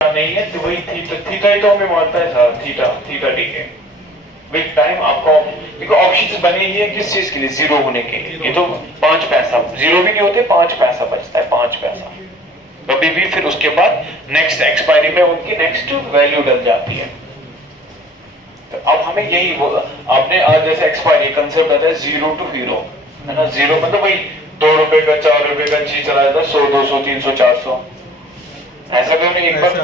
नहीं है तो वही थीटा थीटा ही तो हमें मानता है सर, थीटा थीटा ठीक है। विद टाइम आपका देखो ऑप्शंस बने ही है किस चीज के लिए, जीरो होने के लिए। ये तो 5 पैसा, जीरो भी नहीं होते, 5 पैसा बचता है, 5 पैसा कभी भी। फिर उसके बाद नेक्स्ट एक्सपायरी में उनकी नेक्स्ट वैल्यू डल जाती है। तो अब हमें यही आपने आज जैसे एक्सपायरी कंसेप्ट आता है जीरो टू हीरो, है ना। जीरो मतलब वही 2 रुपए का 4 रुपए का चीज चला जाता है, 100 200 300 400 ऐसा भी हमने एक बार।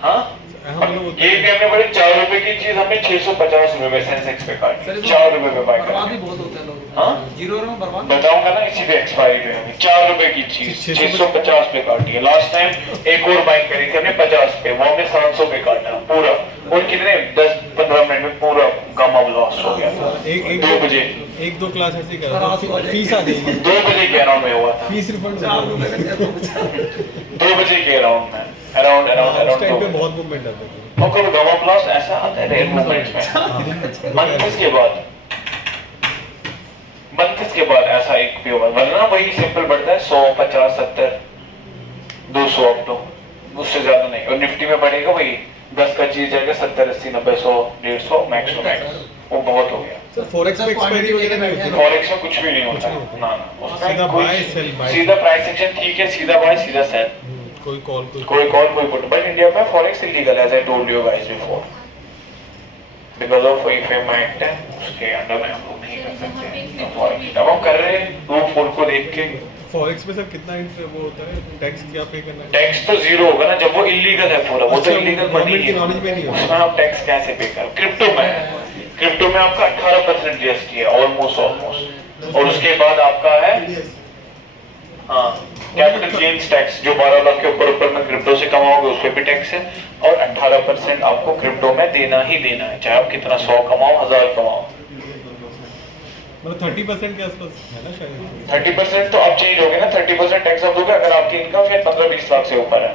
हाँ ये भी हमने बड़े 4 रुपए की चीज हमने 650 रुपए सेंसेक्स पे काटी, 4 रुपए पे बाय बर्बाद ही बहुत होते हैं लोग। हाँ जीरो में बर्बाद बताऊंगा ना, इसी पे एक्सपायरी पे हमें 4 रुपए की चीज 650 पे काटी है। लास्ट टाइम एक और बाइक करी थी हमने 50 पे, वो हमने 700 पे काटा पूरा। और कितने 10-15 मिनट में पूरा गमा लॉस हो गया। 2 बजे 1-2 क्लास ऐसी कर रहा था, फीस आ गई 2 बजे के अराउंड में हुआ था, फीस रिफंड 2 बजे के अराउंड में, अराउंड उस टाइम पे बहुत मूवमेंट आता था। और कभी गमा लॉस ऐसा आता है रेयर मूवमेंट्स में मंथ्स के बाद, मंथ्स के बाद ऐसा एक भी होगा, वरना वही सिंपल बढ़ता है 100 50 70 200 अप तो, उससे ज्यादा नहीं। और निफ्टी में बढ़ेगा वही 10 का चीज जाएगा 70 80 90 100 150 मैक्स टू मैक्स, वो बहुत हो गया। सर फॉरेक्स में एक्सपायरी वगैरह नहीं होती, फॉरेक्स में कुछ भी नहीं होता ना ना, उसमें सीधा बाय सेल बाय, सीधा प्राइस एक्शन ठीक है, सीधा बाय सीधा सेल, कोई कॉल कोई पुट। बट इंडिया में forex illegal as I told you guys before, because of IFM act है, उसके अंडर में हम लोग नहीं कर सकते फॉरेक्स। अब हम कर रहे हैं रूल 4 को देख के। फॉरेक्स में सर कितना वो होता है, टैक्स क्या पे करना है? टैक्स तो जीरो होगा ना, जब वो इलीगल है पूरा, वो तो इलीगल मनी गवर्नमेंट की है, नॉलेज में नहीं होता, उसमें हम टैक्स कैसे पे करें। क्रिप्टो में आपका 18% जीएसटी है ऑलमोस्ट, और उसके बाद आपका है हाँ कैपिटल गेन्स टैक्स, जो 12 लाख के ऊपर में क्रिप्टो से कमाओगे उस पे भी टैक्स है, और 18% आपको क्रिप्टो में देना ही देना है, चाहे आप कितना 100 कमाओ 1000 कमाओ। मतलब 30% के आसपास है ना शायद। 30% तो अब चेंज हो गया ना, 30% टैक्स आप दोगे अगर आपकी इनकम शायद 15-20 लाख से ऊपर है,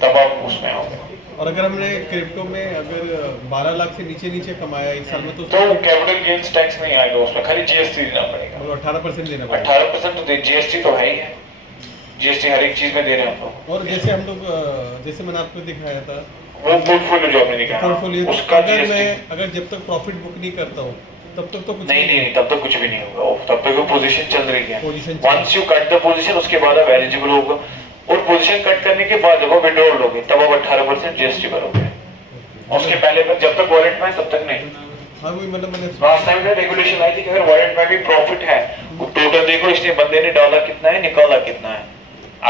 तब आप उसमें आओगे। और अगर हमने क्रिप्टो में अगर 12 लाख से नीचे कमाया एक साल में तो कैपिटल गेन्स टैक्स नहीं आएगा उसमें, खाली जीएसटी देना पड़ेगा। मतलब 18% देना पड़ेगा। 18% तो जीएसटी तो है ही है, जीएसटी हर एक चीज में दे रहे हैं हम लोग। और जैसे हम लोग जैसे मैंने आपको दिखाया था वो पोर्टफोलियो जो आपने दिखाया पोर्टफोलियो, उसका अगर जब तक प्रॉफिट बुक नहीं करता हूँ तब तक तो कुछ नहीं तब तक कुछ भी नहीं होगा, तब तक वो पोजीशन चल रही है। Position once you cut the position उसके बाद आप एलिजिबल होगा, और पोजीशन कट करने के बाद जब आप विड्रॉल लोगे तब आप 18% जीएसटी भरोगे, उसके पहले पर जब तक वॉलेट में तब तक नहीं। हाँ वही मतलब मैंने लास्ट टाइम में रेगुलेशन आई थी कि अगर वॉलेट में भी प्रॉफिट है, वो टोटल देखो इसने बंदे ने डाला कितना है निकाला कितना है।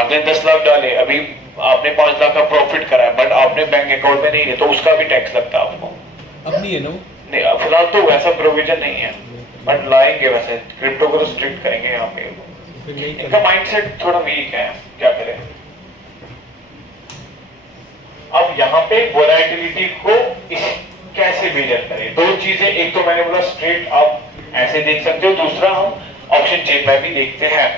आपने 10 लाख डाले, अभी आपने 5 लाख का प्रॉफिट करा है, बट आपने बैंक अकाउंट में नहीं है तो उसका भी टैक्स लगता है आपको। अब नहीं है ना, नहीं फिलहाल तो वैसा प्रोविजन नहीं है, बट लाएंगे वैसे क्रिप्टो को तो स्ट्रिक्ट करेंगे यहाँ पे। इनका माइंडसेट थोड़ा वीक है, क्या करें। अब यहाँ पे वोलेटिलिटी को कैसे मेजर करें, दो चीजें, एक तो मैंने बोला स्ट्रेट आप ऐसे देख सकते हो, दूसरा हम ऑप्शन चेन में भी देखते हैं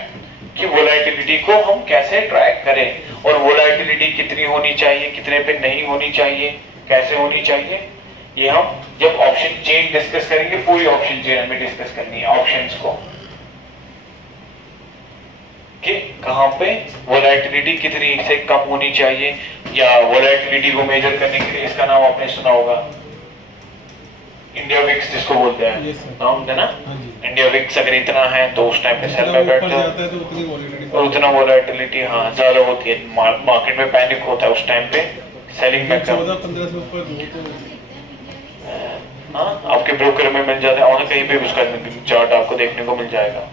कि वोलेटिलिटी को हम कैसे ट्रैक करें, और वोलेटिलिटी कितनी होनी चाहिए, कितने पे नहीं होनी चाहिए, कैसे होनी चाहिए, ये हम जब ऑप्शन चेन डिस्कस करेंगे, पूरी ऑप्शन चेन हमें डिस्कस करनी है ऑप्शंस को, कि कहां पे वोलेटिलिटी कितनी से कम होनी चाहिए, या वोलेटिलिटी को मेजर करने के लिए इसका नाम आपने सुना होगा इंडिया विक्स जिसको बोलते हैं, नाम है ना। इंडिया विक्स अगर इतना है तो उस टाइम पे सेल में बैठते हो, और उतना वोलेटिलिटी हाँ ज्यादा होती है, मार्केट में पैनिक होता है उस टाइम पे, सेलिंग में 14-15 से ऊपर हाँ आपके ब्रोकर में मिल जाता है, और कहीं पे उसका चार्ट आपको देखने को मिल जाएगा।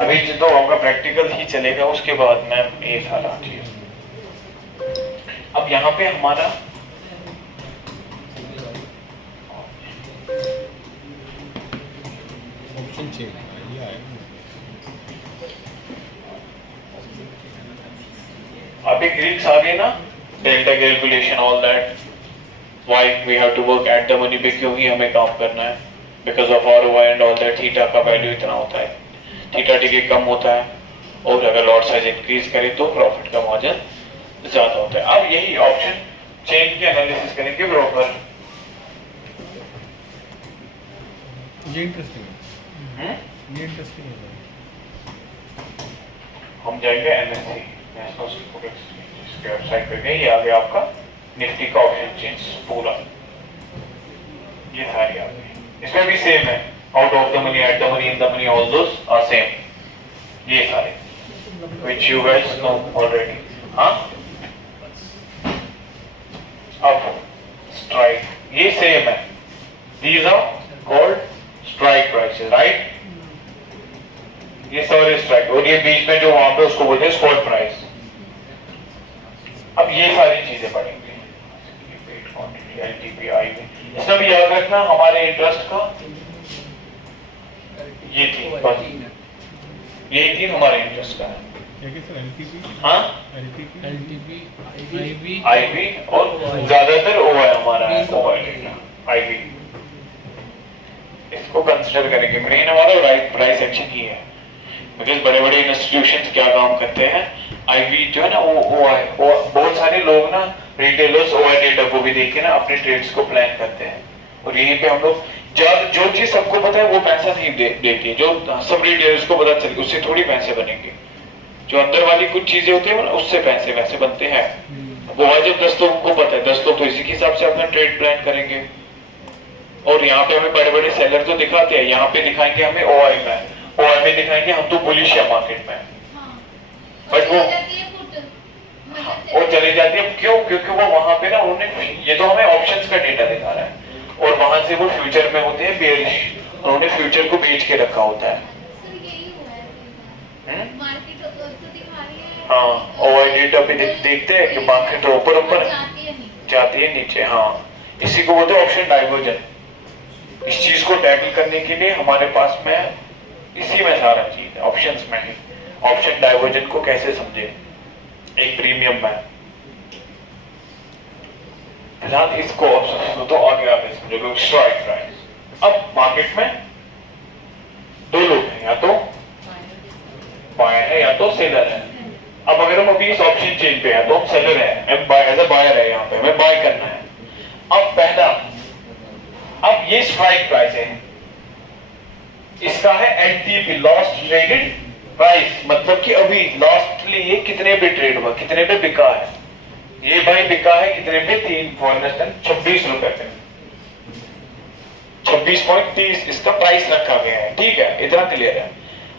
अभी तो आपका प्रैक्टिकल ही चलेगा, उसके बाद मैं एक हालात ही। अब यहाँ पे हमारा ऑप्शन चेन अभी ग्रीक्स आ गए ना, delta calculation all that, why we have to work at the money पे, क्यों ही हमें काम करना है, because of ROI and all that. Theta का वैल्यू इतना होता है, थीटा टी कम होता है, और अगर लॉट साइज इंक्रीज करे तो प्रॉफिट का मार्जिन ज्यादा होता है। अब यही ऑप्शन चेन के एनालिसिस करेंगे ब्रोकर। ये इंटरेस्टिंग है, ये इंटरेस्टिंग है। जाएंगे एनएससी नेशनल स्टॉक एक्सचेंज, इसके वेबसाइट पे गए, ये आ गया आपका निफ्टी का ऑप्शन चेंज पूरा, ये सारी आ गई। इसमें भी सेम है, out of the money, at the money, in the money, all those are same, ये सारे which you guys know already. हाँ, अब strike, ये सेम है, these are called strike prices, right? ये सारे स्ट्राइक, और ये बीच में जो वहां पे उसको बोलते हैं स्पॉट प्राइस। अब ये सारी चीजें पढ़ेंगे, एलटीपी, आईवी, इसमें भी याद रखना हमारे इंटरेस्ट का ये तीन, बस यही तीन हमारे इंटरेस्ट का है। सर एलटीपी, हाँ, एलटीपी, आईवी और ज्यादातर ओ है हमारा, आईवी, इसको कंसिडर करेंगे। मेन हमारा राइट प्राइस एक्शन ही है, बिकॉज बड़े बड़े इंस्टीट्यूशंस क्या काम करते हैं, आईवी जो है ना वो है, बहुत सारे लोग ना रिटेलर्स ओ डेटा को भी देख के ना अपने ट्रेड्स को प्लान करते हैं, और यहीं पे हम लोग जो चीज सबको पता है वो पैसा नहीं देती है, जो सब रिटेलर्स को पता चले उससे थोड़ी पैसे बनेंगे, जो अंदर वाली कुछ चीजें होती है उससे पैसे वैसे बनते हैं। वो जब 10 लोगों को पता है, 10 लोग तो इसी के हिसाब से अपना ट्रेड प्लान करेंगे, और यहाँ पे हमें बड़े बड़े सेलर तो दिखाते हैं, यहाँ पे दिखाएंगे हमें ओआई में दिखाएंगे हम तो बुलिश है मार्केट में, बट वो चली जाती है, क्यों? क्योंकि वो वहां पे ना उन्होंने, ये तो हमें ऑप्शंस का डेटा दिखा रहा है, और वहां से वो फ्यूचर में होते हैं बेयरिश, उन्होंने फ्यूचर को बेच के रखा होता है। हाँ, ओआई डेटा पे देखते हैं कि मार्केट ऊपर ऊपर जाती है नीचे, हाँ, इसी को बोलते हैं ऑप्शन डाइवर्जन। इस चीज को टैकल करने के लिए हमारे पास में इसी में सारा चीज है, ऑप्शंस में ही। ऑप्शन डाइवर्जन को कैसे समझे एक प्रीमियम में, फिलहाल इसको तो आगे समझोगे स्ट्राइक प्राइस। अब मार्केट में दो लोग हैं, या तो बायर है या तो सेलर है। अब अगर हम अभी इस ऑप्शन चेंज पे हैं तो हम सेलर है, एज अ बायर है, यहाँ पे हमें बाय करना है। अब पहला, अब ये स्ट्राइक प्राइस है, इसका है एलटीपी, लास्ट ट्रेडेड प्राइस, मतलब कि अभी लास्टली ये कितने पे ट्रेड हुआ, कितने पे बिका है। ये भाई बिका है कितने पे, 26 रुपए पे, 26.30 इसका प्राइस रखा गया है, ठीक है, इतना क्लियर है।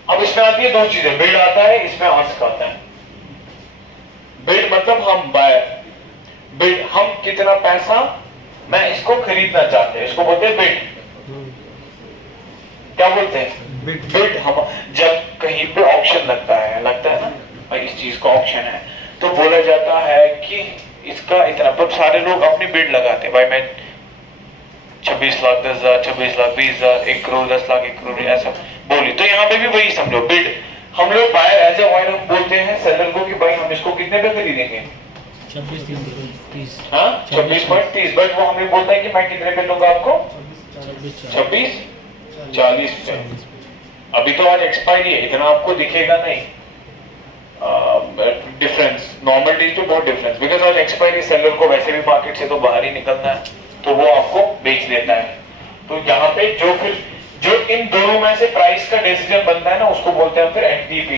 अब इसमें आती है दो चीजें, बिड आता है, इसमें आस्क आता है। बिड मतलब हम बायर, बिड हम कितना पैसा मैं इसको खरीदना चाहते हैं, इसको बोलते हैं बिड। क्या बोलते हैं? बिड। हम जब कहीं पे ऑक्शन लगता है ना भाई, इस चीज का ऑक्शन है, तो बोला जाता है कि इसका इतना, पर सारे लोग अपनी बिड लगाते हैं, भाई मैं 26 लाख 10 हजार, 26 लाख 20 हजार, 1 करोड़ 10 लाख, 1 करोड़, ऐसा बोली। तो यहाँ पे भी वही समझो, बिड। हम लोग बायर एज ए बायर हम बोलते हैं सेलर को कि भाई हम इसको कितने पे खरीदेंगे, 26.30, हाँ 26.30, बट वो हमें बोलता है कि मैं कितने पे दूंगा आपको, 26.40 पे। अभी तो आज एक्सपायरी है, इतना आपको दिखेगा नहीं डिफरेंस, नॉर्मल डेज पे बहुत डिफरेंस, बिकॉज आज एक्सपायरी, सेलर को वैसे भी मार्केट से तो बाहर ही निकलना है, तो वो आपको बेच देता है। तो यहाँ पे जो इन दोनों में से प्राइस का डिसीजन बनता है ना, उसको बोलते हैं फिर एनटीपी।